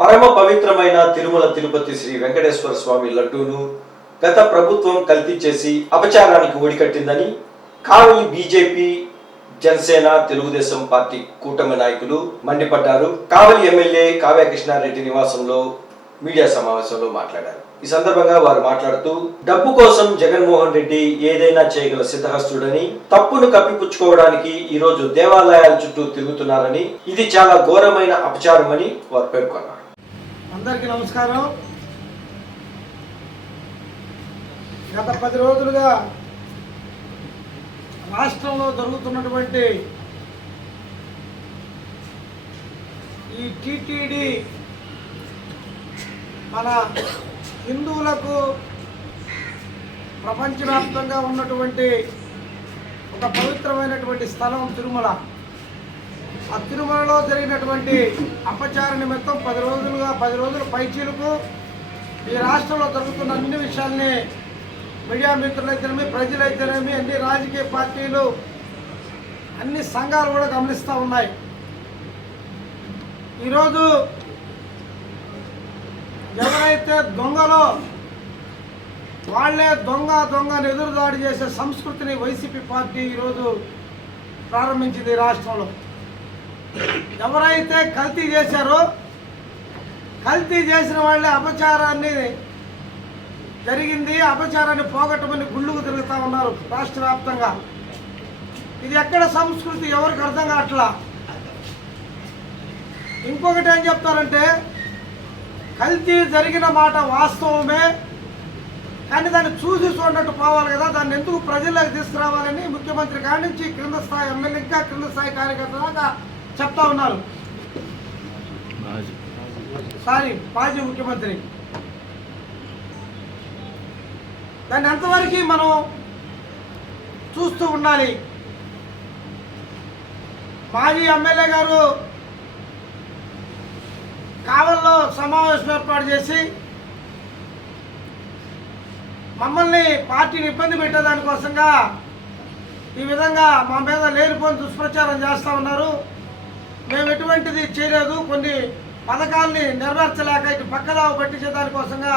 పరమ పవిత్రమైన తిరుమల తిరుపతి శ్రీ వెంకటేశ్వర స్వామి లడ్డూను గత ప్రభుత్వం కల్తీ చేసి అపచారానికి ఒడికట్టిందని కావలి బీజేపీ జనసేన తెలుగుదేశం పార్టీ కూటమి నాయకులు మండిపడ్డారు. కావలి ఎమ్మెల్యే కావ్య కృష్ణారెడ్డి నివాసంలో మీడియా సమావేశంలో మాట్లాడారు. ఈ సందర్భంగా వారు మాట్లాడుతూ డబ్బు కోసం జగన్మోహన్ రెడ్డి ఏదైనా చేయగల సిద్ధహస్తుడని తప్పును కప్పిపుచ్చుకోవడానికి ఈరోజు దేవాలయాల చుట్టూ తిరుగుతున్నారని ఇది చాలా ఘోరమైన అపచారమని వారు పేర్కొన్నారు. అందరికీ నమస్కారం. గత పది రోజులుగా రాష్ట్రంలో జరుగుతున్నటువంటి ఈ టీటీడీ మన హిందువులకు ప్రపంచవ్యాప్తంగా ఉన్నటువంటి ఒక పవిత్రమైనటువంటి స్థలం తిరుమల. తిరుమలలో జరిగినటువంటి అపచార నిమిత్తం పది రోజులుగా పది రోజుల పైచీలకు ఈ రాష్ట్రంలో జరుగుతున్న అన్ని విషయాల్ని మీడియా మిత్రులైతేనేమి ప్రజలైతేనేమి అన్ని రాజకీయ పార్టీలు అన్ని సంఘాలు కూడా గమనిస్తూ ఉన్నాయి. ఈరోజు ఎవరైతే దొంగలో వాళ్ళే దొంగ దొంగను ఎదురుదాడి చేసే సంస్కృతిని వైసీపీ పార్టీ ఈరోజు ప్రారంభించింది ఈ రాష్ట్రంలో. ఎవరైతే కల్తీ చేశారో కల్తీ చేసిన వాళ్ళే అపచారాన్ని జరిగింది అపచారాన్ని పోగొట్టమని గుళ్ళుకు తిరుగుతూ ఉన్నారు రాష్ట్ర వ్యాప్తంగా. ఇది ఎక్కడ సంస్కృతి ఎవరికి అర్థం కావట్లా? ఇంకొకటి ఏం చెప్తారంటే కల్తీ జరిగిన మాట వాస్తవమే కానీ దాన్ని చూసి చూడనట్టు పోవాలి కదా దాన్ని ఎందుకు ప్రజల్లోకి తీసుకురావాలని ముఖ్యమంత్రి కానించి నుంచి క్రింద స్థాయి ఎమ్మెల్యే ఇంకా క్రింద స్థాయి కార్యకర్త దాకా చెప్తా ఉన్నారు. సారీ మాజీ ముఖ్యమంత్రి. దాన్ని ఎంతవరకు మనం చూస్తూ ఉండాలి? మాజీ ఎమ్మెల్యే గారు కావల్లో సమావేశం ఏర్పాటు చేసి మమ్మల్ని పార్టీని ఇబ్బంది పెట్టేదానికోసంగా ఈ విధంగా మా మీద లేనిపోని దుష్ప్రచారం చేస్తూ ఉన్నారు. మేము ఎటువంటిది చేయలేదు. కొన్ని పథకాల్ని నెరవేర్చలేక ఇటు పక్కదావ పట్టించే దానికోసంగా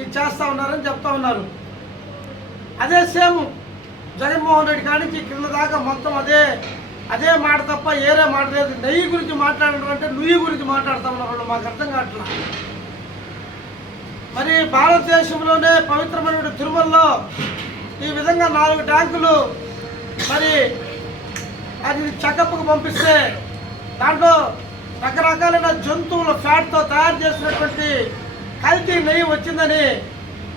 ఇది చేస్తూ ఉన్నారని చెప్తా ఉన్నారు. అదే సేమ్ జగన్మోహన్ రెడ్డి కాడి కింద దాకా మొత్తం అదే అదే మాట తప్ప ఏరే మాట లేదు. నెయ్యి గురించి మాట్లాడడం అంటే నుయ్యి గురించి మాట్లాడుతూ ఉన్నారు వాళ్ళు మాకు అర్థం కావట్లా? మరి భారతదేశంలోనే పవిత్రమైన తిరుమలలో ఈ విధంగా నాలుగు ట్యాంకులు మరి అది చెకప్కు పంపిస్తే దాంట్లో రకరకాలైన జంతువుల ఫ్యాట్తో తయారు చేసినటువంటి కల్తీ నెయ్యి వచ్చిందని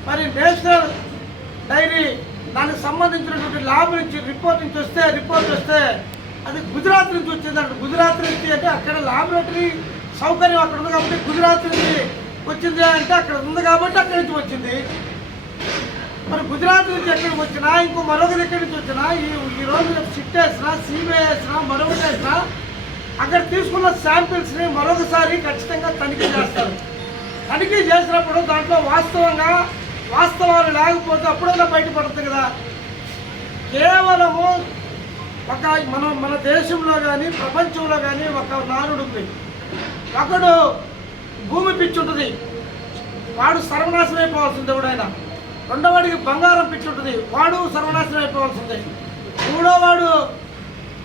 మరి నేషనల్ డైరీ దానికి సంబంధించినటువంటి ల్యాబ్ నుంచి రిపోర్ట్ నుంచి వస్తే రిపోర్ట్ వస్తే అది గుజరాత్ నుంచి వచ్చిందంట. గుజరాత్ నుంచి అంటే అక్కడ ల్యాబొరేటరీ సౌకర్యం అక్కడ ఉంది కాబట్టి గుజరాత్ నుంచి వచ్చింది అంటే అక్కడ ఉంది కాబట్టి అక్కడి నుంచి వచ్చింది. మరి గుజరాత్ నుంచి ఎక్కడికి వచ్చినా ఇంకో మరొక దగ్గర నుంచి వచ్చినా ఈ ఈ రోజు సిట్ వేసినా సిబిఐ వేసినా మరొకటి వేసినా అక్కడ తీసుకున్న శాంపిల్స్ని మరొకసారి ఖచ్చితంగా తనిఖీ చేస్తారు. తనిఖీ చేసినప్పుడు దాంట్లో వాస్తవంగా వాస్తవాలు లేకపోతే అప్పుడైనా బయటపడుతుంది కదా. కేవలము ఒక మన మన దేశంలో కానీ ప్రపంచంలో కానీ ఒక నానుడు ఉంది. ఒకడు భూమి పిచ్చి ఉంటుంది. వాడు సర్వనాశనం అయిపోవాల్సింది ఎవడైనా. రెండోవాడికి బంగారం పిచ్చి ఉంటుంది. వాడు సర్వనాశనం అయిపోవాల్సిందే. మూడోవాడు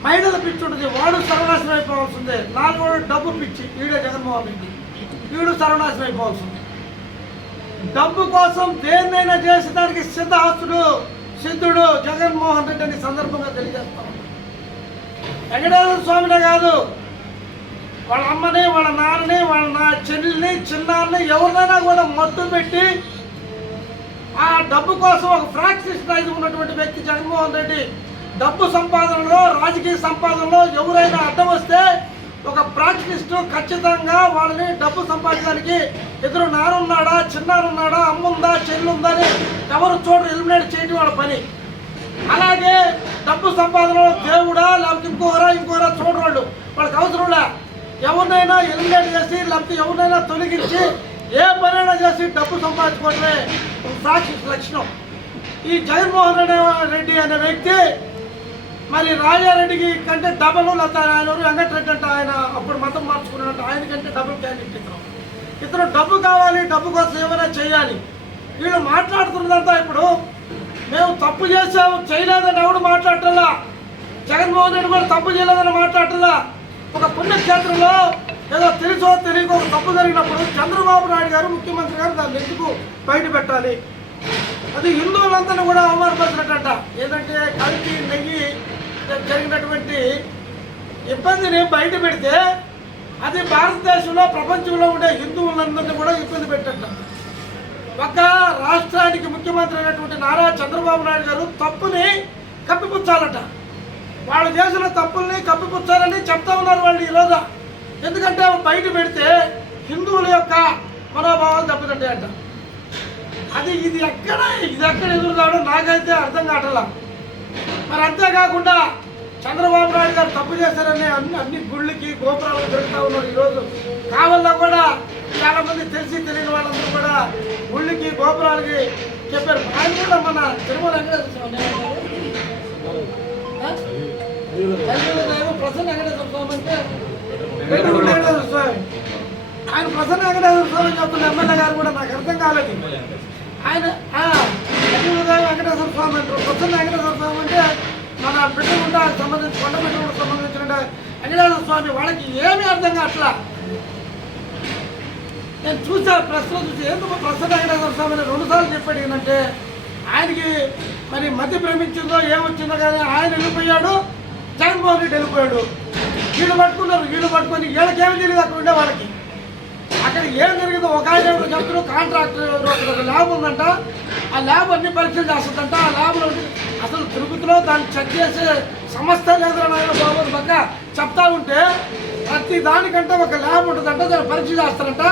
మహిళల పిచ్చి ఉంటుంది. వాడు సర్వనాశనం అయిపోవాల్సిందే. నాలుగోడు డబ్బు పిచ్చి. వీడే జగన్మోహన్ రెడ్డి. వీడు సర్వనాశనం అయిపోవాల్సింది. డబ్బు కోసం దేన్నైనా చేసేదానికి సిద్ధహస్తుడు సిద్ధుడు జగన్మోహన్ రెడ్డి అని సందర్భంగా తెలియజేస్తా వెంకటేశ్వర స్వామినే కాదు. వాళ్ళ అమ్మని వాళ్ళ నాన్నని వాళ్ళ నా చెల్లిని చిన్నాన్ని ఎవరినైనా కూడా మద్దు పెట్టి ఆ డబ్బు కోసం ఒక ఫ్రాక్షన్ ఉన్నటువంటి వ్యక్తి జగన్మోహన్ రెడ్డి డబ్బు సంపాదనలో రాజకీయ సంపాదనలో ఎవరైనా అడ్డం వస్తే ఒక ప్రాక్టిస్ట్ ఖచ్చితంగా వాళ్ళని డబ్బు సంపాదించడానికి ఎదురు నారున్నాడా చిన్నారున్నాడా అమ్ముందా చెల్లుందా అని ఎవరు చూడరు ఎలిమినేట్ చేయడం వాళ్ళ పని. అలాగే డబ్బు సంపాదనలో దేవుడా లేకపోతే ఇంకోరా ఇంకోరా చూడరు వాళ్ళు వాళ్ళకి అవసరంలే ఎవరినైనా ఎలిమినేట్ చేసి లేకపోతే ఎవరినైనా తొలగించి ఏ పనైనా చేసి డబ్బు సంపాదించుకోవడమే ప్రాక్టిస్ లక్షణం. ఈ జగన్మోహన్ రెడ్డి అనే వ్యక్తి మరి రాజారెడ్డికి కంటే డబల్ లేకపోతే ఆయన వెంకటరెడ్డి అంటే ఆయన అప్పుడు మతం మార్చుకున్నాడు ఆయన కంటే డబుల్ క్యాండిడేట్ ఇతను ఇతను డబ్బు కావాలి డబ్బు కోసం ఏమైనా చేయాలి. వీళ్ళు మాట్లాడుతున్నదంతా ఇప్పుడు మేము తప్పు చేసాము చేయలేదని ఎవడు మాట్లాడటల్లా జగన్మోహన్ రెడ్డి కూడా తప్పు చేయలేదని మాట్లాడటల్లా ఒక పుణ్యక్షేత్రంలో ఏదో తెలుసో తెలియకో ఒక తప్పు జరిగినప్పుడు చంద్రబాబు నాయుడు గారు ముఖ్యమంత్రి గారు దాన్ని ఎందుకు బయట పెట్టాలి? అది హిందువులందరినీ కూడా అవమానపరిచినట్టంట. ఏదంటే కలిపి నెయ్యి జరిగినటువంటి ఇబ్బందిని బయట పెడితే అది భారతదేశంలో ప్రపంచంలో ఉండే హిందువులందరినీ కూడా ఇబ్బంది పెట్టట ఒక రాష్ట్రానికి ముఖ్యమంత్రి అయినటువంటి నారా చంద్రబాబు నాయుడు గారు తప్పుని కప్పిపుచ్చాలట. వాళ్ళు చేసిన తప్పుల్ని కప్పిపుచ్చాలని చెప్తా ఉన్నారు వాళ్ళు ఈరోజు ఎందుకంటే బయట పెడితే హిందువుల యొక్క మనోభావాలు దెబ్బతింటాయంట. అది ఇది ఎక్కడ ఇది ఎక్కడ ఎదురు కావడం నాకైతే అర్థం కావట్లా. మరి అంతేకాకుండా చంద్రబాబు నాయుడు గారు తప్పు చేశారని అన్ని అన్ని గుళ్ళకి గోపురాలకు దొరుకుతా ఉన్నారు ఈరోజు. కావల్లో కూడా చాలా మంది తెలిసి తెలియని వాళ్ళందరూ కూడా గుళ్ళకి గోపురాలకి చెప్పారు. ఆయన కూడా మన తిరుమల వెంకటేశ్వర ప్రసన్న వెంకటేశ్వర స్వామి అంటే వెంకటేశ్వర స్వామి. ఆయన ప్రసన్న వెంకటేశ్వర స్వామి చెప్తున్న ఎమ్మెల్యే గారు కూడా నాకు అర్థం కాలేదు. ఆయన ఆ, వెంకటేశ్వర స్వామి అంటారు. ప్రసన్న వెంకటేశ్వర స్వామి అంటే మన బిడ్డగుంట సంబంధించి కొండ బిడ్డకు సంబంధించిన వెంకటేశ్వర స్వామి వాళ్ళకి ఏమీ అర్థం కావట్లా. నేను చూసా ప్రశ్న చూసి ఎందుకు ప్రసన్న వెంకటేశ్వర స్వామి అని రెండు సార్లు చెప్పాడు ఏంటంటే ఆయనకి మరి మధ్య ప్రేమించిందో ఏమొచ్చిందో కానీ ఆయన వెళ్ళిపోయాడు జగన్మోహన్ రెడ్డి వెళ్ళిపోయాడు. వీళ్ళు పట్టుకున్నారు వీళ్ళు పట్టుకొని వీళ్ళకేమి తెలియదు అక్కడ ఉండే వాళ్ళకి. అక్కడ ఏం జరిగిందో ఒక ఆయన చెప్తున్నారు కాంట్రాక్టర్ ఒక ల్యాబ్ ఉందంట ఆ ల్యాబ్ అన్ని పరీక్షలు చేస్తుందంట. ఆ ల్యాబ్లో అసలు తిరుగుతులో దాన్ని చెక్ చేసే సంస్థ లేదురా బాబు పక్క చెప్తా ఉంటే ప్రతి దానికంటే ఒక ల్యాబ్ ఉంటుందంట దాన్ని పరీక్ష చేస్తారంట.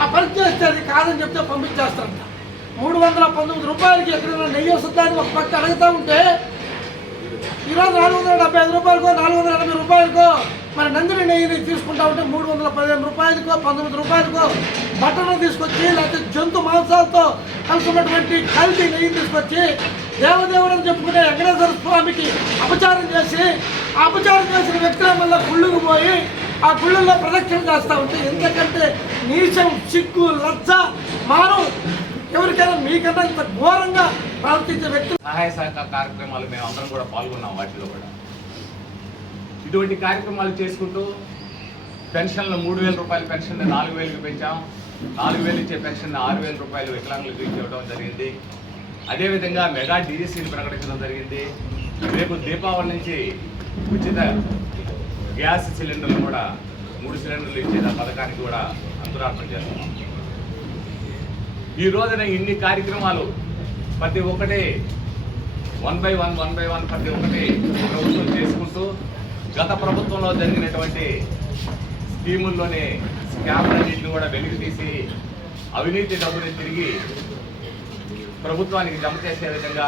ఆ పరీక్ష చేస్తే అది కాదని చెప్తే పంపించేస్తారంట. మూడు వందల పంతొమ్మిది రూపాయలకి ఎక్కడైనా నెయ్యి వస్తుందా అని ఒక పక్క అడుగుతా ఉంటే ఈరోజు నాలుగు వందల డెబ్బై ఐదు రూపాయలకో నాలుగు వందల ఎనభై రూపాయలకో మరి నందిని నెయ్యిని తీసుకుంటా ఉంటే మూడు వందల పదిహేను రూపాయలకో పంతొమ్మిది రూపాయలకో బట్టలు తీసుకొచ్చి లేకపోతే జంతు మాంసాలతో కలుసుకున్నటువంటి కల్తీ నెయ్యి తీసుకొచ్చి దేవదేవుడని చెప్పుకునే వెంకటేశ్వర స్వామికి అపచారం చేసి అపచారం చేసిన వ్యక్తుల వల్ల గుళ్ళుకు పోయి ఆ గుళ్ళల్లో ప్రదక్షిణ చేస్తూ ఉంటే ఎందుకంటే నీచం చిక్కు లజ్జ మానం ఎవరికైనా మీకన్నా ఇంత ఘోరంగా ప్రవర్తించే వ్యక్తులు సహాయ సహకార కార్యక్రమాలు మేము అందరం కూడా పాల్గొన్నాం వాటిలో కూడా. ఇటువంటి కార్యక్రమాలు చేసుకుంటూ పెన్షన్లు మూడు వేల రూపాయల పెన్షన్ నాలుగు వేలకు పెంచాం. నాలుగు వేలు ఇచ్చే పెన్షన్ ఆరు వేల రూపాయలు వికలాంగులకు ఇవ్వడం జరిగింది. అదేవిధంగా మెగా డీజీసీని ప్రకటించడం జరిగింది. రేపు దీపావళి నుంచి ఉచిత గ్యాస్ సిలిండర్లు కూడా మూడు సిలిండర్లు ఇచ్చే పథకానికి కూడా అంకురార్పణ చేస్తున్నాం. ఈ రోజున ఇన్ని కార్యక్రమాలు ప్రతి ఒక్కటి one by one one by one ప్రతి ఒక్కటి ప్రభుత్వం చేసుకుంటూ గత ప్రభుత్వంలో జరిగినటువంటి స్కీముల్లోనే స్కామ్లన్నింటిని కూడా వెలికి తీసి అవినీతి డబ్బుని తిరిగి ప్రభుత్వానికి జమ చేసే విధంగా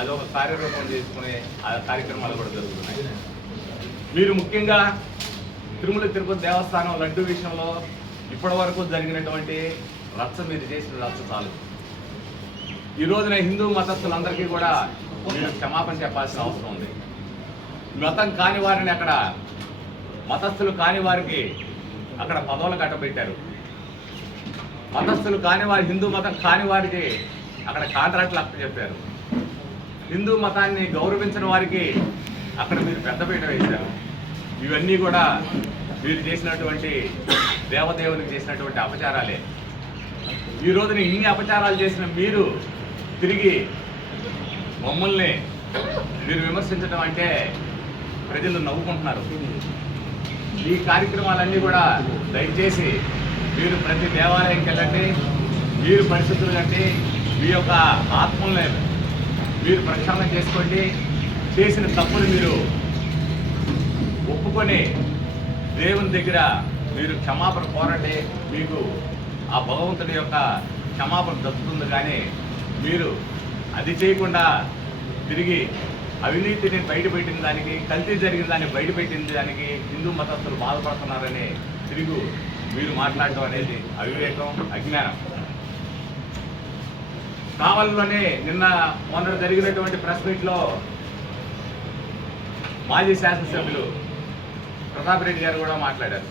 అది ఒక కార్యరూపం చేసుకునే ఆ కార్యక్రమాలు కూడా జరుగుతున్నాయి. మీరు ముఖ్యంగా తిరుమల తిరుపతి దేవస్థానం లడ్డు విషయంలో ఇప్పటి వరకు జరిగినటువంటి రచ్చ మీరు చేసిన రచ్చ చాలు. ఈ రోజున హిందూ మతస్థులందరికీ కూడా మీరు క్షమాపణ చెప్పాల్సిన అవసరం ఉంది. మతం కాని వారిని అక్కడ మతస్థులు కాని వారికి అక్కడ పదవులు కట్టబెట్టారు. మతస్థులు కాని వారి హిందూ మతం కాని వారికి అక్కడ కాంట్రాక్ట్లు అప్ప చెప్పారు హిందూ మతాన్ని గౌరవించిన వారికి అక్కడ మీరు పెద్దపీట వేశారు. ఇవన్నీ కూడా మీరు చేసినటువంటి దేవదేవునికి చేసినటువంటి అపచారాలే. ఈ రోజున ఇన్ని అపచారాలు చేసిన మీరు తిరిగి మమ్మల్ని మీరు విమర్శించడం అంటే ప్రజలు నవ్వుకుంటున్నారు. ఈ కార్యక్రమాలన్నీ కూడా దయచేసి మీరు ప్రతి దేవాలయంకి వెళ్ళండి మీరు పరిస్థితులు కంటే మీ యొక్క ఆత్మల్ని మీరు ప్రక్షాళన చేసుకోండి. చేసిన తప్పులు మీరు ఒప్పుకొని దేవుని దగ్గర మీరు క్షమాపణ కోరండి. మీకు ఆ భగవంతుడి యొక్క క్షమాపణ దక్కుతుంది. కానీ మీరు అది చేయకుండా తిరిగి అవినీతిని బయటపెట్టిన దానికి కల్తీ జరిగిన దాన్ని బయటపెట్టిన దానికి హిందూ మతస్థులు బాధపడుతున్నారని తిరిగి మీరు మాట్లాడటం అనేది అవివేకం అజ్ఞానం. కావలిలోనే నిన్న మొన్న జరిగినటువంటి ప్రెస్ మీట్లో మాజీ శాసనసభ్యులు ప్రతాప్ రెడ్డి గారు కూడా మాట్లాడారు.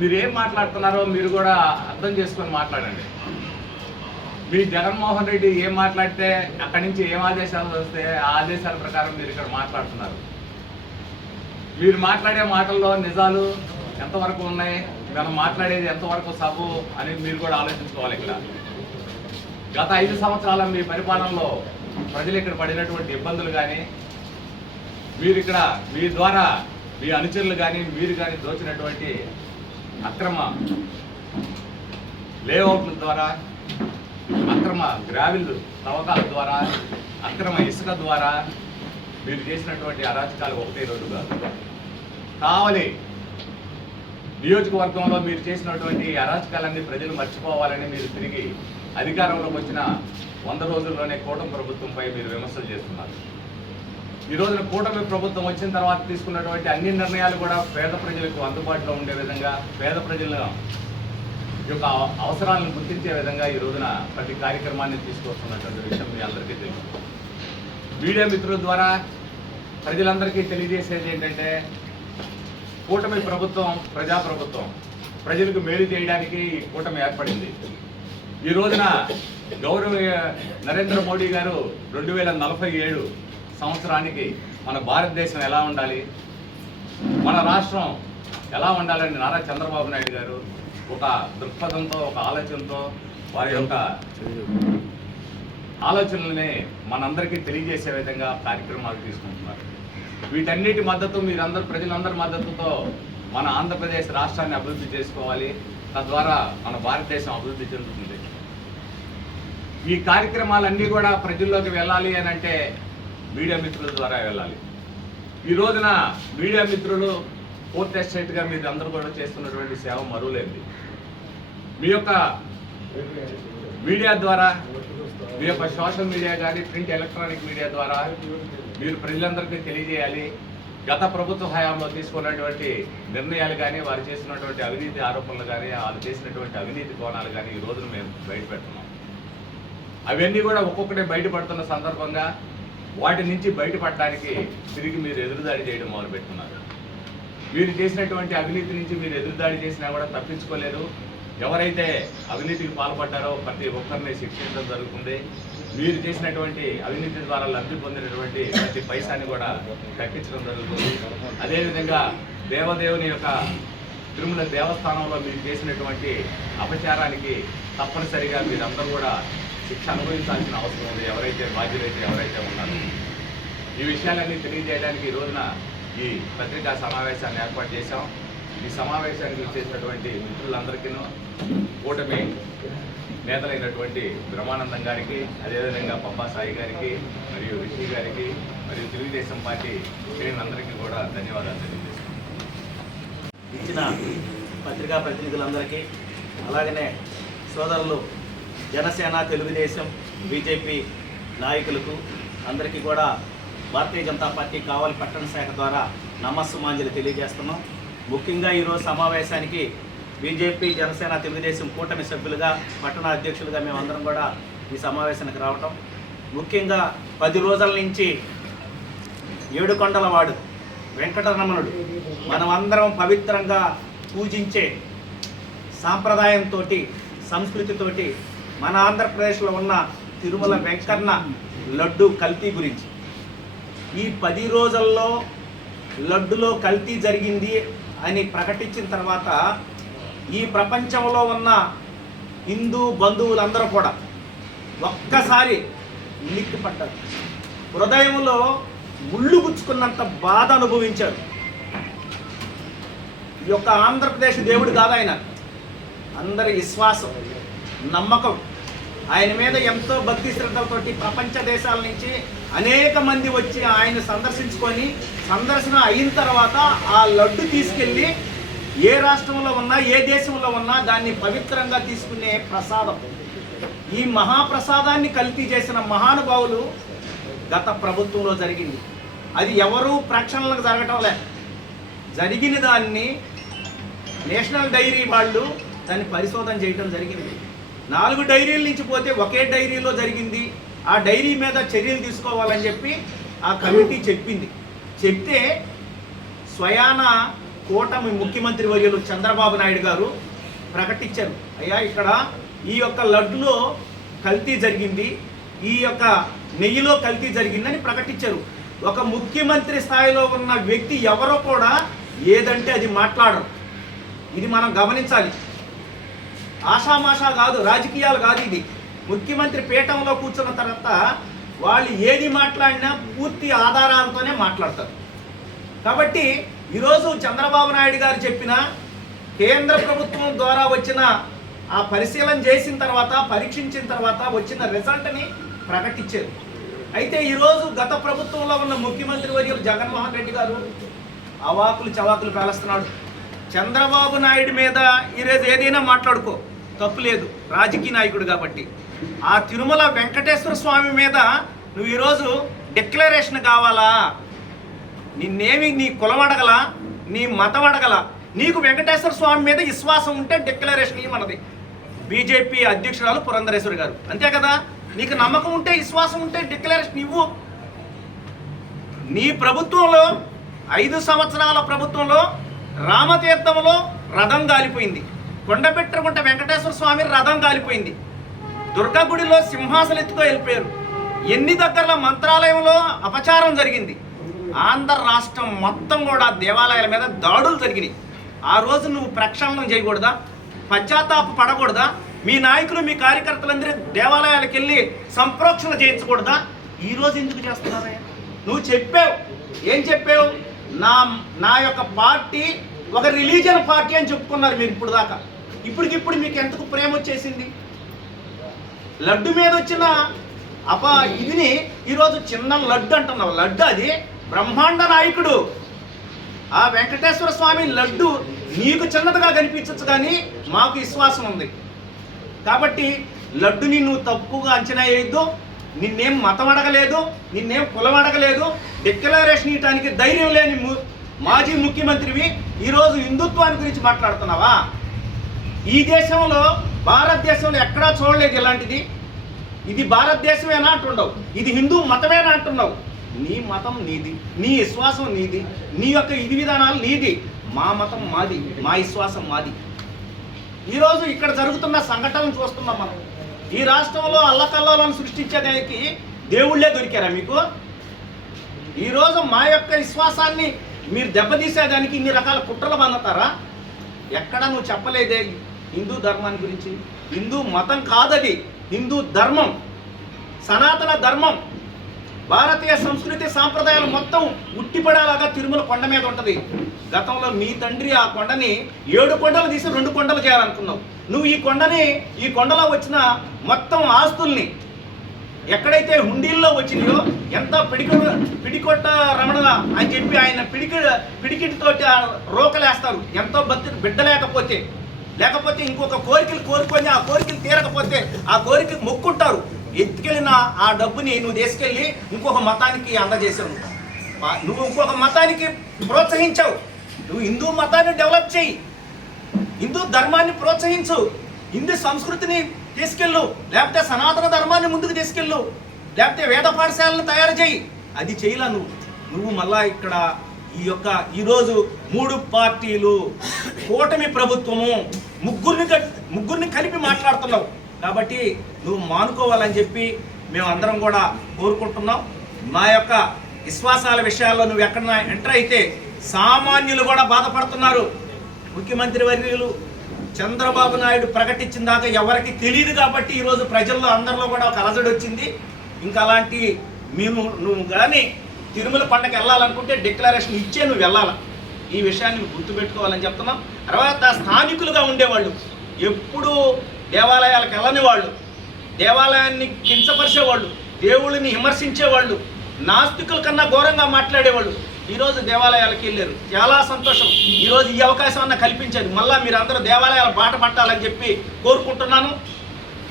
మీరు ఏం మాట్లాడుతున్నారో మీరు కూడా అర్థం చేసుకొని మాట్లాడండి. మీ జగన్మోహన్ రెడ్డి ఏం మాట్లాడితే అక్కడి నుంచి ఏం ఆదేశాలు వస్తే ఆ ఆదేశాల ప్రకారం మీరు ఇక్కడ మాట్లాడుతున్నారు. మీరు మాట్లాడే మాటల్లో నిజాలు ఎంతవరకు ఉన్నాయి మనం మాట్లాడేది ఎంతవరకు సబు అని మీరు కూడా ఆలోచించుకోవాలి ఇక్కడ. గత ఐదు సంవత్సరాల మీ పరిపాలనలో ప్రజలు ఇక్కడ పడినటువంటి ఇబ్బందులు కానీ మీరు ఇక్కడ మీ ద్వారా మీ అనుచరులు కానీ మీరు కానీ దోచినటువంటి అక్రమ లేఅవుట్ల ద్వారా అక్రమ గ్రావిల్ తవ్వకాల ద్వారా అక్రమ ఇసుక ద్వారా మీరు చేసినటువంటి అరాచకాలు ఒకటే రెండు కాదు. కావాలి నియోజకవర్గంలో మీరు చేసినటువంటి అరాచకాలన్నీ ప్రజలు మర్చిపోవాలని మీరు తిరిగి అధికారంలోకి వచ్చిన వంద రోజుల్లోనే కూటమి ప్రభుత్వంపై మీరు విమర్శలు చేస్తున్నారు. ఈ రోజున కూటమి ప్రభుత్వం వచ్చిన తర్వాత తీసుకున్నటువంటి అన్ని నిర్ణయాలు కూడా పేద ప్రజలకు అందుబాటులో ఉండే విధంగా పేద ప్రజలను యొక్క అవసరాలను గుర్తించే విధంగా ఈ రోజున ప్రతి కార్యక్రమాన్ని తీసుకొస్తున్నటువంటి విషయం మీ అందరికీ తెలుసు. మీడియా మిత్రుల ద్వారా ప్రజలందరికీ తెలియజేసేది ఏంటంటే కూటమి ప్రభుత్వం ప్రజాప్రభుత్వం ప్రజలకు మేలు చేయడానికి ఈ కూటమి ఏర్పడింది. ఈ రోజున గౌరవ నరేంద్ర మోడీ గారు రెండు వేల నలభై ఏడు సంవత్సరానికి మన భారతదేశం ఎలా ఉండాలి మన రాష్ట్రం ఎలా ఉండాలని నారా చంద్రబాబు నాయుడు గారు ఒక దృక్పథంతో ఒక ఆలోచనతో వారి యొక్క ఆలోచనల్ని మనందరికీ తెలియజేసే విధంగా కార్యక్రమాలు తీసుకుంటున్నారు. వీటన్నిటి మద్దతు మీరందరూ ప్రజలందరి మద్దతుతో మన ఆంధ్రప్రదేశ్ రాష్ట్రాన్ని అభివృద్ధి చేసుకోవాలి. తద్వారా మన భారతదేశం అభివృద్ధి చెందుతుంది. ఈ కార్యక్రమాలన్నీ కూడా ప్రజల్లోకి వెళ్ళాలి అని అంటే మీడియా మిత్రుల ద్వారా వెళ్ళాలి. ఈ రోజున మీడియా మిత్రులు ఫోర్త్ ఎస్టేట్గా మీరు అందరూ కూడా చేస్తున్నటువంటి సేవ మరువులేంది మీ యొక్క మీడియా ద్వారా మీ యొక్క సోషల్ మీడియా కానీ ప్రింట్ ఎలక్ట్రానిక్ మీడియా ద్వారా మీరు ప్రజలందరికీ తెలియజేయాలి. గత ప్రభుత్వ హయాంలో తీసుకున్నటువంటి నిర్ణయాలు కానీ వారు చేసినటువంటి అవినీతి ఆరోపణలు కానీ వాళ్ళు చేసినటువంటి అవినీతి కోణాలు కానీ ఈ రోజున మేము బయట పెడుతున్నాం అవన్నీ కూడా ఒక్కొక్కటే బయటపడుతున్న సందర్భంగా వాటి నుంచి బయటపడడానికి తిరిగి మీరు ఎదురుదాడి చేయడం మొదలుపెట్టున్నారు మీరు చేసినటువంటి అవినీతి నుంచి మీరు ఎదురుదాడి చేసినా కూడా తప్పించుకోలేరు ఎవరైతే అవినీతికి పాల్పడ్డారో ప్రతి ఒక్కరిని శిక్షించడం జరుగుతుంది. మీరు చేసినటువంటి అవినీతి ద్వారా లబ్ధి పొందినటువంటి ప్రతి పైసాని కూడా కట్టించడం జరుగుతుంది. అదేవిధంగా దేవదేవుని యొక్క తిరుమల దేవస్థానంలో మీరు చేసినటువంటి అపచారానికి తప్పనిసరిగా మీరందరూ కూడా శిక్ష అనుభవించాల్సిన అవసరం ఉంది. ఎవరైతే బాధ్యులైతే ఎవరైతే ఉన్నారో. ఈ విషయాలన్నీ తెలియజేయడానికి ఈ రోజున ఈ పత్రికా సమావేశాన్ని ఏర్పాటు చేశాం. ఈ సమావేశానికి వచ్చేసినటువంటి మిత్రులందరికీ కూటమి నేతలైనటువంటి బ్రహ్మానందం గారికి అదేవిధంగా పబ్బా సాయి గారికి మరియు రిషి గారికి మరియు తెలుగుదేశం పార్టీ శ్రేణులందరికీ కూడా ధన్యవాదాలు తెలియజేస్తున్నాను ఇచ్చిన పత్రికా ప్రతినిధులందరికీ అలాగనే సోదరులు జనసేన తెలుగుదేశం బీజేపీ నాయకులకు అందరికీ కూడా భారతీయ జనతా పార్టీ కావాలి పట్టణ శాఖ ద్వారా నమస్సుమాంజలి తెలియజేస్తున్నాం. ముఖ్యంగా ఈరోజు సమావేశానికి బీజేపీ జనసేన తెలుగుదేశం కూటమి సభ్యులుగా పట్టణ అధ్యక్షులుగా మేమందరం కూడా ఈ సమావేశానికి రావటం. ముఖ్యంగా పది రోజుల నుంచి ఏడుకొండలవాడు వెంకటరమణుడు మనమందరం పవిత్రంగా పూజించే సాంప్రదాయంతో సంస్కృతితోటి మన ఆంధ్రప్రదేశ్లో ఉన్న తిరుమల వెంకన్న లడ్డు కల్తీ గురించి ఈ పది రోజుల్లో లడ్డులో కల్తీ జరిగింది అని ప్రకటించిన తర్వాత ఈ ప్రపంచంలో ఉన్న హిందూ బంధువులందరూ కూడా ఒక్కసారి ఉలిక్కిపడ్డారు హృదయంలో ముళ్ళు గుచ్చుకున్నంత బాధ అనుభవించారు. ఈ యొక్క ఆంధ్రప్రదేశ్ దేవుడు కాదు ఆయన. అందరి విశ్వాసం నమ్మకం. ఆయన మీద ఎంతో భక్తి శ్రద్ధలతోటి ప్రపంచ దేశాల నుంచి అనేక మంది వచ్చి ఆయన సందర్శించుకొని సందర్శన అయిన తర్వాత ఆ లడ్డు తీసుకెళ్ళి ఏ రాష్ట్రంలో ఉన్నా ఏ దేశంలో ఉన్నా దాన్ని పవిత్రంగా తీసుకునే ప్రసాదం. ఈ మహాప్రసాదాన్ని కల్తీ చేసిన మహానుభావులు గత ప్రభుత్వంలో జరిగింది. అది ఎవరూ ప్రక్షాళనకు జరగటం లే జరిగిన దాన్ని నేషనల్ డైరీ వాళ్ళు దాన్ని పరిశోధన చేయటం జరిగింది. నాలుగు డైరీల నుంచి పోతే ఒకే డైరీలో జరిగింది. ఆ డైరీ మీద చర్యలు తీసుకోవాలని చెప్పి ఆ కమిటీ చెప్పింది. చెప్తే స్వయాన కూటమి ముఖ్యమంత్రి వర్యులు చంద్రబాబు నాయుడు గారు ప్రకటించారు. అయ్యా ఇక్కడ ఈ యొక్క లడ్డులో కల్తీ జరిగింది ఈ యొక్క నెయ్యిలో కల్తీ జరిగిందని ప్రకటించారు. ఒక ముఖ్యమంత్రి స్థాయిలో ఉన్న వ్యక్తి ఎవరో కూడా ఏదంటే అది మాట్లాడరు. ఇది మనం గమనించాలి. ఆషామాషా కాదు రాజకీయాలు కాదు ఇది. ముఖ్యమంత్రి పీఠంలో కూర్చున్న తర్వాత వాళ్ళు ఏది మాట్లాడినా పూర్తి ఆధారాలతోనే మాట్లాడతారు. కాబట్టి ఈరోజు చంద్రబాబు నాయుడు గారు చెప్పిన కేంద్ర ప్రభుత్వం ద్వారా వచ్చిన ఆ పరిశీలన చేసిన తర్వాత పరీక్షించిన తర్వాత వచ్చిన రిజల్ట్ని ప్రకటించారు. అయితే ఈరోజు గత ప్రభుత్వంలో ఉన్న ముఖ్యమంత్రి వర్యులు జగన్మోహన్ రెడ్డి గారు అవాకులు చవాకులు పేలుస్తున్నాడు. చంద్రబాబు నాయుడు మీద ఈరోజు ఏదైనా మాట్లాడుకో తప్పు లేదు. రాజకీయ నాయకుడు కాబట్టి. ఆ తిరుమల వెంకటేశ్వర స్వామి మీద నువ్వు ఈరోజు డిక్లరేషన్ కావాలా? నిన్నేమి నీ కులం అడగల? నీ మతం అడగల? నీకు వెంకటేశ్వర స్వామి మీద విశ్వాసం ఉంటే డిక్లరేషన్ మనది బీజేపీ అధ్యక్షురాలు పురంధరేశ్వరి గారు. అంతే కదా? నీకు నమ్మకం ఉంటే విశ్వాసం ఉంటే డిక్లరేషన్ ఇవ్వు. నీ ప్రభుత్వంలో ఐదు సంవత్సరాల ప్రభుత్వంలో రామతీర్థంలో రథం గాలిపోయింది. కొండపెట్టకుంట వెంకటేశ్వర స్వామి రథం గాలిపోయింది. దుర్గగుడిలో సింహాసనం ఎత్తుకో వెళ్ళిపోయారు. ఎన్ని దగ్గరలో మంత్రాలయంలో అపచారం జరిగింది. ఆంధ్ర రాష్ట్రం మొత్తం కూడా దేవాలయాల మీద దాడులు జరిగినాయి. ఆ రోజు నువ్వు ప్రక్షాళనం చేయకూడదా? పశ్చాత్తాప పడకూడదా? మీ నాయకులు మీ కార్యకర్తలందరూ దేవాలయాలకు వెళ్ళి సంప్రోక్షణ చేయించకూడదా? ఈరోజు ఎందుకు చేస్తున్నారయ్యా నువ్వు చెప్పావు. ఏం చెప్పావు? నా నా యొక్క పార్టీ ఒక రిలీజియన్ పార్టీ అని చెప్పుకున్నారు మీరు ఇప్పుడు దాకా ఇప్పటికిప్పుడు మీకు ఎంతకు ప్రేమ వచ్చేసింది? లడ్డు మీద వచ్చిన అప ఇదిని ఈరోజు చిన్న లడ్డు అంటున్నావు లడ్డు అది బ్రహ్మాండ నాయకుడు. ఆ వెంకటేశ్వర స్వామి లడ్డు నీకు చిన్నదిగా కనిపించచ్చు కానీ మాకు విశ్వాసం ఉంది. కాబట్టి లడ్డుని నువ్వు తప్పుగా అంచనా వేయొద్దు. నిన్నేం మతం అడగలేదు నిన్నేం కులం అడగలేదు డిక్లరేషన్ ఇవ్వడానికి ధైర్యం లేని ము- మాజీ ముఖ్యమంత్రివి ఈరోజు హిందుత్వాన్ని గురించి మాట్లాడుతున్నావా? ఈ దేశంలో భారతదేశంలో ఎక్కడా చూడలేదు ఇలాంటిది. ఇది భారతదేశమేనా అంటున్నావు ఇది హిందూ మతమేనా అంటున్నావు. నీ మతం నీది నీ విశ్వాసం నీది నీ యొక్క ఇది విధానాలు నీది. మా మతం మాది మా విశ్వాసం మాది. ఈరోజు ఇక్కడ జరుగుతున్న సంఘటనలు చూస్తున్నాం మనం. ఈ రాష్ట్రంలో అల్లకల్లోలను సృష్టించేదానికి దేవుళ్ళే దొరికారా మీకు? ఈరోజు మా యొక్క విశ్వాసాన్ని మీరు దెబ్బతీసేదానికి ఇన్ని రకాల కుట్రలు పందుతారా ఎక్కడ నువ్వు చెప్పలేదే? హిందూ ధర్మాన్ని గురించి. హిందూ మతం కాదది. హిందూ ధర్మం. సనాతన ధర్మం. భారతీయ సంస్కృతి సాంప్రదాయాలు మొత్తం ఉట్టిపడేలాగా తిరుమల కొండ మీద ఉంటుంది. గతంలో మీ తండ్రి ఆ కొండని ఏడు కొండలు తీసి రెండు కొండలు చేయాలనుకున్నావు. నువ్వు ఈ కొండని ఈ కొండలో వచ్చిన మొత్తం ఆస్తుల్ని ఎక్కడైతే హుండీల్లో వచ్చినాయో ఎంత పిడిక పిడికొట్ట రమణ అని చెప్పి ఆయన పిడికి పిడికిటితోటి ఆ రోకలేస్తారు. ఎంతో బతి బిడ్డ లేకపోతే ఇంకొక కోరికలు కోరుకొని ఆ కోరికలు తీరకపోతే ఆ కోరిక మొక్కుంటారు. ఎత్తుకెళ్ళిన ఆ డబ్బుని నువ్వు తీసుకెళ్ళి ఇంకొక మతానికి అందజేసావు నువ్వు ఇంకొక మతానికి ప్రోత్సహించావు. నువ్వు హిందూ మతాన్ని డెవలప్ చేయి. హిందూ ధర్మాన్ని ప్రోత్సహించు. హిందూ సంస్కృతిని తీసుకెళ్ళు. లేకపోతే సనాతన ధర్మాన్ని ముందుకు తీసుకెళ్ళు. లేకపోతే వేద పాఠశాలను తయారు చేయి. అది చేయలా నువ్వు. నువ్వు మళ్ళా ఇక్కడ ఈ యొక్క ఈరోజు మూడు పార్టీలు కూటమి ప్రభుత్వము ముగ్గురిని ముగ్గురిని కలిపి మాట్లాడుతున్నావు కాబట్టి నువ్వు మానుకోవాలని చెప్పి మేము అందరం కూడా కోరుకుంటున్నాం. మా యొక్క విశ్వాసాల విషయాల్లో నువ్వు ఎక్కడ ఎంటర్ అయితే సామాన్యులు కూడా బాధపడుతున్నారు. ముఖ్యమంత్రి వర్యులు చంద్రబాబు నాయుడు ప్రకటించిన దాకా ఎవరికి తెలియదు కాబట్టి ఈరోజు ప్రజల్లో అందరిలో కూడా ఒక అలజడి వచ్చింది. ఇంకా అలాంటి మేము నువ్వు కానీ తిరుమల పండగ వెళ్ళాలనుకుంటే డిక్లరేషన్ ఇచ్చే నువ్వు వెళ్ళాలి? ఈ విషయాన్ని గుర్తుపెట్టుకోవాలని చెప్తున్నాం. తర్వాత స్థానికులుగా ఉండేవాళ్ళు. ఎప్పుడూ దేవాలయాలకు వెళ్ళని వాళ్ళు. దేవాలయాన్ని కించపరిచేవాళ్ళు. దేవుళ్ళని విమర్శించేవాళ్ళు. నాస్తికుల కన్నా ఘోరంగా మాట్లాడేవాళ్ళు. ఈరోజు దేవాలయాలకు వెళ్ళారు. చాలా సంతోషం. ఈరోజు ఈ అవకాశం అన్న కల్పించారు. మళ్ళీ మీరు అందరూ దేవాలయాల బాట పట్టాలని చెప్పి కోరుకుంటున్నాను.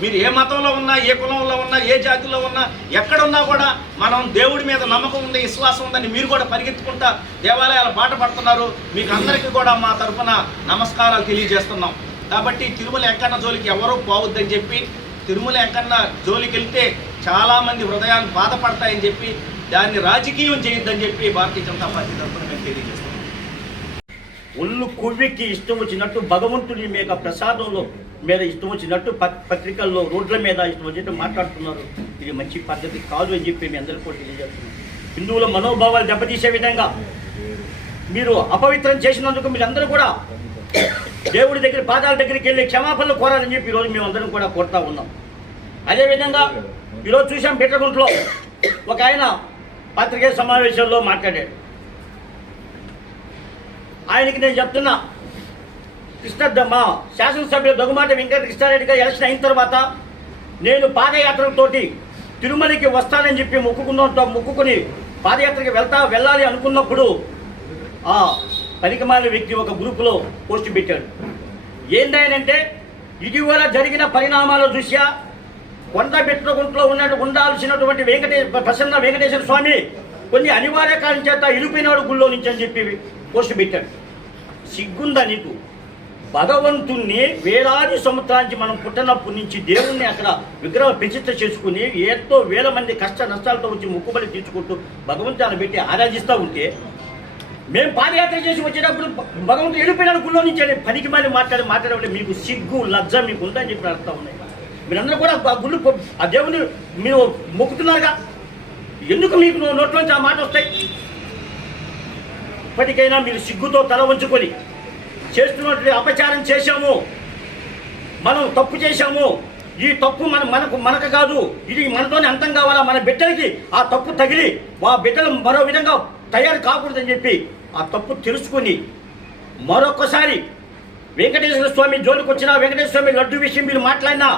మీరు ఏ మతంలో ఉన్నా ఏ కులంలో ఉన్నా ఏ జాతిలో ఉన్నా ఎక్కడున్నా కూడా మనం దేవుడి మీద నమ్మకం ఉంది విశ్వాసం ఉందని మీరు కూడా పరిగెత్తుకుంటా దేవాలయాల బాట పడుతున్నారు. మీకు అందరికీ కూడా మా తరఫున నమస్కారాలు తెలియజేస్తున్నాం. కాబట్టి తిరుమల వెంకన్న జోలికి ఎవరూ పోవద్దని చెప్పి తిరుమల వెంకన్న జోలికి వెళ్తే చాలామంది హృదయాలు బాధపడతాయని చెప్పి దాన్ని రాజకీయం చేయొద్దని చెప్పి భారతీయ జనతా పార్టీ తరఫున మేము తెలియజేస్తున్నాం. ఒళ్ళు కొవ్వెక్కి ఇష్టం వచ్చినట్టు భగవంతుడి మీద ప్రసాదంలో మీద ఇష్టం వచ్చినట్టు ప- పత్రికల్లో రోడ్ల మీద ఇష్టం వచ్చినట్టు మాట్లాడుతున్నారు. ఇది మంచి పద్ధతి కాదు అని చెప్పి మీ అందరికీ కూడా తెలియజేస్తున్నాం హిందువుల మనోభావాలు దెబ్బతీసే విధంగా మీరు అపవిత్రం చేసినందుకు మీరందరూ కూడా దేవుడి దగ్గర పాదాల దగ్గరికి వెళ్ళి క్షమాపణలు కోరాలని చెప్పి ఈరోజు మేమందరం కూడా కోరుతా ఉన్నాం. అదేవిధంగా ఈరోజు చూసాం బిట్రగుంట్లో ఒక ఆయన పత్రికే సమావేశంలో మాట్లాడాడు. ఆయనకి నేను చెప్తున్నా. కృష్ణ మా శాసనసభ్యులు దగ్గుమాట వెంకట కృష్ణారెడ్డి గారు ఎలక్షన్ అయిన తర్వాత నేను పాదయాత్రలతోటి తిరుమలకి వస్తానని చెప్పి మొక్కుకున్నతో మొక్కుకుని పాదయాత్రకి వెళ్తా వెళ్ళాలి అనుకున్నప్పుడు ఆ పరికమాల వ్యక్తి ఒక గ్రూపులో పోస్ట్ పెట్టాడు. ఏందాయనంటే ఇటీవల జరిగిన పరిణామాల దృష్ట్యా కొండ పెట్టుకుంట్లో ఉన్న ఉండాల్సినటువంటి వెంకటే ప్రసన్న వెంకటేశ్వర స్వామి కొన్ని అనివార్య కారణం చేత ఇరుపినాడు గుళ్ళో నుంచి అని చెప్పి పోస్ట్ పెట్టాడు సిగ్గుందా నీకు? భగవంతుణ్ణి వేలాది సంవత్సరానికి మనం పుట్టినప్పటి నుంచి దేవుణ్ణి అక్కడ విగ్రహం ప్రతిష్ఠ చేసుకుని ఎంతో వేల మంది కష్ట నష్టాలతో వచ్చి ముక్కుబడి తీర్చుకుంటూ భగవంతుని పెట్టి ఆరాధిస్తూ ఉంటే మేము పాదయాత్ర చేసి వచ్చేటప్పుడు భగవంతుడు వెళ్ళిపోయినాడు గుళ్ళో నుంచి అని పనికి మళ్ళీ మాట్లాడి మాట్లాడే మీకు సిగ్గు లజ్జ మీకు ఉందని చెప్పి అర్థం ఉన్నాయి. మీరందరూ కూడా ఆ గుళ్ళు ఆ దేవుని మీరు మొక్కుతున్నారుగా? ఎందుకు మీకు నోట్లోంచి ఆ మాట వస్తాయి? ఇప్పటికైనా మీరు సిగ్గుతో తల ఉంచుకొని చేస్తున్నటువంటి అపచారం చేశాము మనం తప్పు చేశాము ఈ తప్పు మన మనకు మనకు కాదు ఇది మనతోనే అంతం కావాలా మన బిడ్డలకి ఆ తప్పు తగిలి మా బిడ్డలు మరో విధంగా తయారు కాకూడదని చెప్పి ఆ తప్పు తెలుసుకొని మరొకసారి వెంకటేశ్వర స్వామి జోలికి వచ్చిన వెంకటేశ్వర స్వామి లడ్డు విషయం మీరు మాట్లాడినా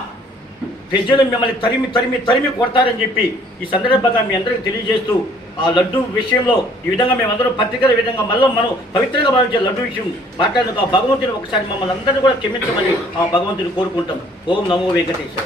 ప్రజలు మిమ్మల్ని తరిమి తరిమి తరిమి కొడతారని చెప్పి ఈ సందర్భంగా మీ అందరికీ తెలియజేస్తూ ఆ లడ్డు విషయంలో ఈ విధంగా మేమందరం పత్రికల విధంగా మళ్ళీ మనం పవిత్రంగా భావించే లడ్డు విషయం మాట్లాడిన ఆ భగవంతుని ఒకసారి మమ్మల్ని అందరినీ కూడా క్షమించమని ఆ భగవంతుని కోరుకుంటాం. ఓం నమో Venkateswara